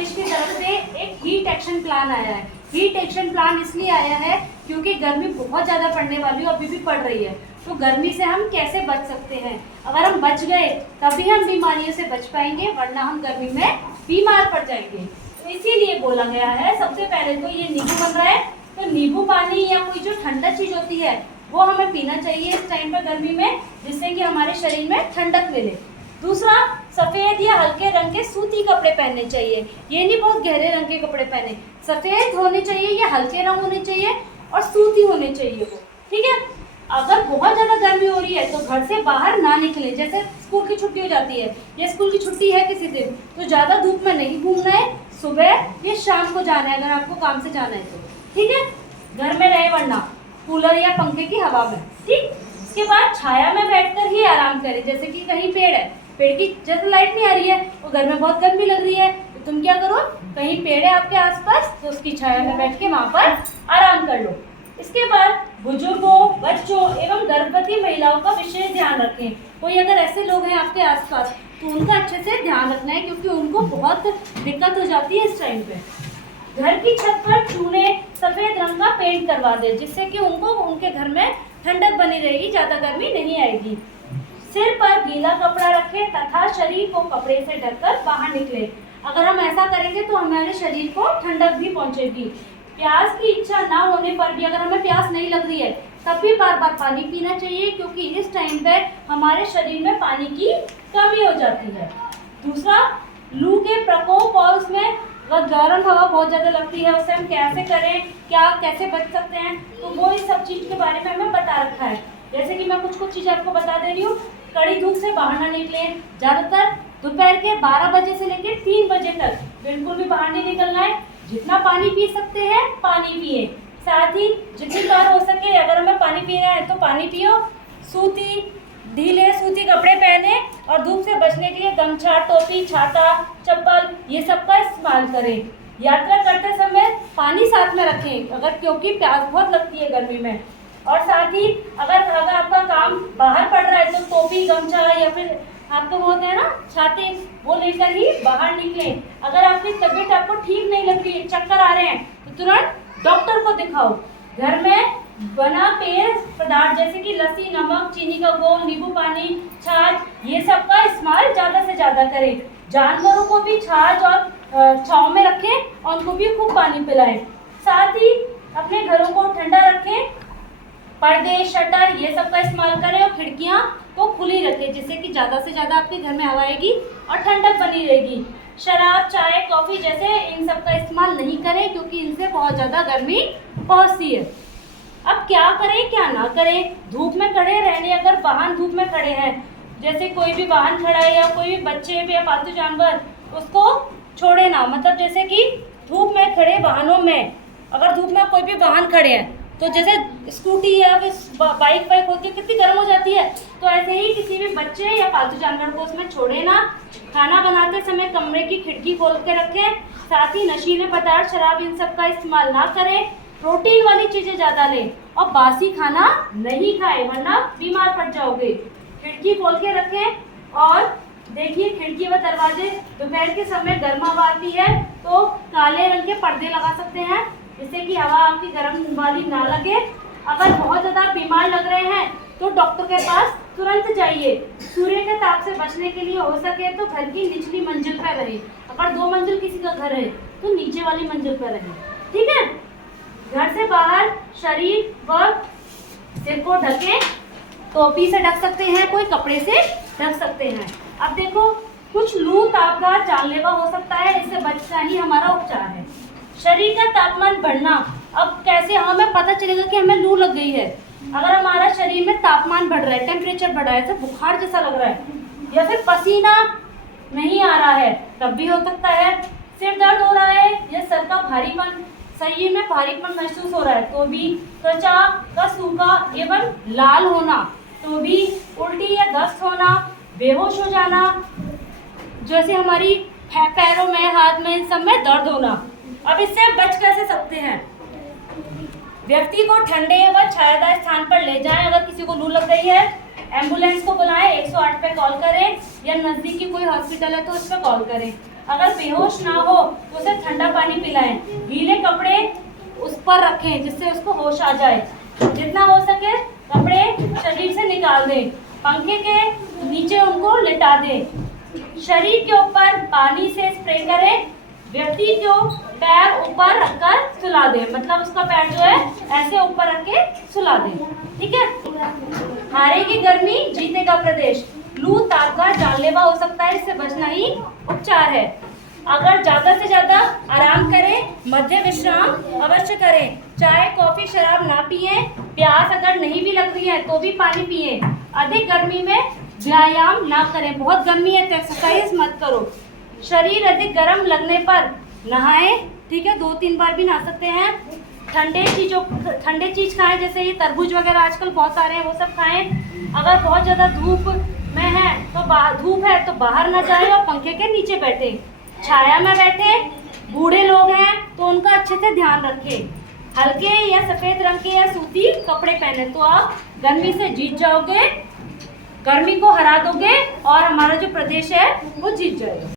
प्रदेश की तरफ से एक हीट एक्शन प्लान आया है। हीट एक्शन प्लान इसलिए आया है क्योंकि गर्मी बहुत ज़्यादा पड़ने वाली है, अभी भी पड़ रही है। तो गर्मी से हम कैसे बच सकते हैं? अगर हम बच गए तभी हम बीमारियों से बच पाएंगे, वरना हम गर्मी में बीमार पड़ जाएंगे। तो इसीलिए बोला गया है, सबसे पहले तो ये नींबू बन रहा है, तो नींबू पानी या कोई जो ठंडा चीज़ होती है वो हमें पीना चाहिए इस टाइम पर गर्मी में, जिससे कि हमारे शरीर में ठंडक मिले। दूसरा, सफ़ेद या हल्के रंग के सूती कपड़े पहनने चाहिए। ये नहीं बहुत गहरे रंग के कपड़े पहने, सफ़ेद होने चाहिए या हल्के रंग होने चाहिए और सूती होने चाहिए वो, ठीक है। अगर बहुत ज़्यादा गर्मी हो रही है तो घर से बाहर ना निकले। जैसे स्कूल की छुट्टी हो जाती है या स्कूल की छुट्टी है किसी दिन, तो ज़्यादा धूप में नहीं घूमना है, सुबह या शाम को जाना है अगर आपको काम से जाना है तो, ठीक है। घर में रहे, वरना कूलर या पंखे की हवा में, ठीक। इसके बाद छाया में बैठकर ही आराम करें। जैसे कि कहीं पेड़ है, पेड़ की जैसे लाइट नहीं आ रही है, वो घर में बहुत गर्मी लग रही है, तो तुम क्या करो, कहीं पेड़ है आपके आसपास तो उसकी छाया में बैठ के वहाँ पर आराम कर लो। इसके बाद बुजुर्गों, बच्चों एवं गर्भवती महिलाओं का विशेष ध्यान रखें। कोई अगर ऐसे लोग हैं आपके आसपास तो उनका अच्छे से ध्यान रखना है, क्योंकि उनको बहुत दिक्कत हो जाती है इस टाइम पे। घर की छत पर चूने सफ़ेद रंग का पेंट करवा दें, जिससे कि उनको उनके घर में ठंडक बनी रहेगी, ज़्यादा गर्मी नहीं आएगी। सिर पर गीला कपड़ा रखें तथा शरीर को कपड़े से ढककर बाहर निकले। अगर हम ऐसा करेंगे तो हमारे शरीर को ठंडक भी पहुंचेगी। प्यास की इच्छा ना होने पर भी, अगर हमें प्यास नहीं लग रही है तब भी बार बार पानी पीना चाहिए, क्योंकि इस टाइम पे हमारे शरीर में पानी की कमी हो जाती है। दूसरा, लू के प्रकोप और उसमें अगर गर्म हवा बहुत ज़्यादा लगती है उससे हम कैसे करें, कैसे बच सकते हैं, तो वो इस सब चीज़ के बारे में हमें बता रखा है। जैसे कि मैं कुछ चीज़ें आपको बता दे रही हूँ। कड़ी धूप से बाहर ना निकलें, ज़्यादातर दोपहर के 12 बजे से लेकर 3 बजे तक बिल्कुल भी बाहर नहीं निकलना है। जितना पानी पी सकते हैं पानी पिए, साथ ही जितनी बार हो सके अगर हमें पानी पीना है तो पानी पियो। ढीले सूती कपड़े पहने और धूप से बचने के लिए गमछा, टोपी, छाता, चप्पल ये सब का इस्तेमाल करें। यात्रा करते समय पानी साथ में रखें, अगर क्योंकि प्यास बहुत लगती है गर्मी में। और साथ ही अगर आपका काम बाहर पड़ रहा है तो टोपी, गमछा या फिर आपको वो होते हैं ना छाते, वो लेकर ही बाहर निकलें। अगर आपकी तबीयत आपको ठीक नहीं लग रही है, चक्कर आ रहे हैं, तो तुरंत डॉक्टर को दिखाओ। घर में बना पेय पदार्थ जैसे कि लस्सी, नमक, चीनी का घोल, नींबू पानी, छाछ ये सब का इस्तेमाल ज़्यादा से ज़्यादा करें। जानवरों को भी छाछ और छाँव में रखें और उनको भी खूब पानी पिलाएं। साथ ही अपने घरों को ठंडा रखें, पर्दे, शटर ये सब का इस्तेमाल करें और खिड़कियाँ को खुली रखें, जिससे कि ज़्यादा से ज़्यादा आपके घर में हवा आएगी और ठंडक बनी रहेगी। शराब, चाय, कॉफ़ी जैसे इन सब का इस्तेमाल नहीं करें, क्योंकि इनसे बहुत ज़्यादा गर्मी पहुँचती है। अब क्या करें क्या ना करें? धूप में खड़े रहने, अगर वाहन धूप में खड़े हैं, जैसे कोई भी वाहन खड़ा है या कोई भी बच्चे भी या पालतू जानवर, उसको छोड़े ना। मतलब जैसे कि धूप में खड़े वाहनों में, अगर धूप में कोई भी वाहन खड़े हैं तो जैसे स्कूटी या फिर बाइक होती है, कितनी गर्म हो जाती है, तो ऐसे ही किसी भी बच्चे या पालतू जानवर को उसमें छोड़े ना। खाना बनाते समय कमरे की खिड़की खोल के रखें। साथ ही नशीले पदार्थ, शराब इन सब का इस्तेमाल ना करें। प्रोटीन वाली चीज़ें ज़्यादा लें और बासी खाना नहीं खाएं, वरना बीमार पड़ जाओगे। खिड़की खोल के रखें और देखिए खिड़की व दरवाजे दोपहर के समय गर्म हवा आती है तो काले रंग के पर्दे लगा सकते हैं, जिससे कि हवा आपकी गर्म वाली ना लगे। अगर बहुत ज़्यादा बीमार लग रहे हैं तो डॉक्टर के पास तुरंत जाइए। सूर्य के ताप से बचने के लिए हो सके तो घर की निचली मंजिल पर रहें। अगर 2 मंजिल किसी का घर है तो नीचे वाली मंजिल पर रहें, ठीक है। घर से बाहर शरीर व सिर को ढकें, टोपी से ढक सकते हैं, कोई कपड़े से ढक सकते हैं। अब देखो, कुछ लू, तापदार, जानलेवा हो सकता है, इससे बचना ही हमारा उपचार है। शरीर का तापमान बढ़ना, अब कैसे हमें पता चलेगा कि हमें लू लग गई है? अगर हमारा शरीर में तापमान बढ़ रहा है, टेम्परेचर बढ़ रहा है, तो बुखार जैसा लग रहा है या फिर पसीना नहीं आ रहा है, तब भी हो सकता है। सिर दर्द हो रहा है या सर का भारीपन, शरीर में भारीपन महसूस हो रहा है तो भी, त्वचा का सूखा एवं लाल होना तो भी, उल्टी या दस्त होना, बेहोश हो जाना, जैसे हमारी पैरों में, हाथ में, इन सब में दर्द होना। अब इससे बच कैसे सकते हैं? व्यक्ति को ठंडे व छायादार स्थान पर ले जाएं। अगर किसी को लू लग गई है, एम्बुलेंस को बुलाएं, 108 पे कॉल करें या नज़दीकी कोई हॉस्पिटल है तो उस पर कॉल करें। अगर बेहोश ना हो तो उसे ठंडा पानी पिलाएं। गीले कपड़े उस पर रखें जिससे उसको होश आ जाए। जितना हो सके कपड़े शरीर से निकाल दें। पंखे के नीचे उनको लिटा दें। शरीर के ऊपर पानी से स्प्रे करें। व्यक्ति को पैर ऊपर रखकर सुला दें, मतलब उसका पैर जो है ऐसे ऊपर रख के सुला दें। ठीक है। हारेगी गर्मी जीतेगा प्रदेश। लू तापका जानलेवा हो सकता है, इससे बचना ही उपचार है। अगर ज्यादा से ज्यादा आराम करें, मध्य विश्राम अवश्य करें। चाय कॉफी शराब ना पिए। प्यास अगर नहीं भी लग रही है तो भी पानी पिए। अधिक गर्मी में व्यायाम ना करें। बहुत गर्मी है तो एक्सरसाइज मत करो। शरीर अधिक गर्म लगने पर नहाएं। ठीक है, 2-3 बार भी नहा सकते हैं। ठंडे चीज खाएं, जैसे ये तरबूज वगैरह आजकल बहुत सारे हैं, वो सब खाएं। अगर बहुत ज़्यादा धूप में है तो धूप है तो बाहर ना जाए और पंखे के नीचे बैठे। छाया में बैठे। बूढ़े लोग हैं तो उनका अच्छे से ध्यान रखें। हल्के या सफ़ेद रंग के या सूती कपड़े पहने तो आप गर्मी से जीत जाओगे, गर्मी को हरा दोगे और हमारा जो प्रदेश है वो जीत जाएगा।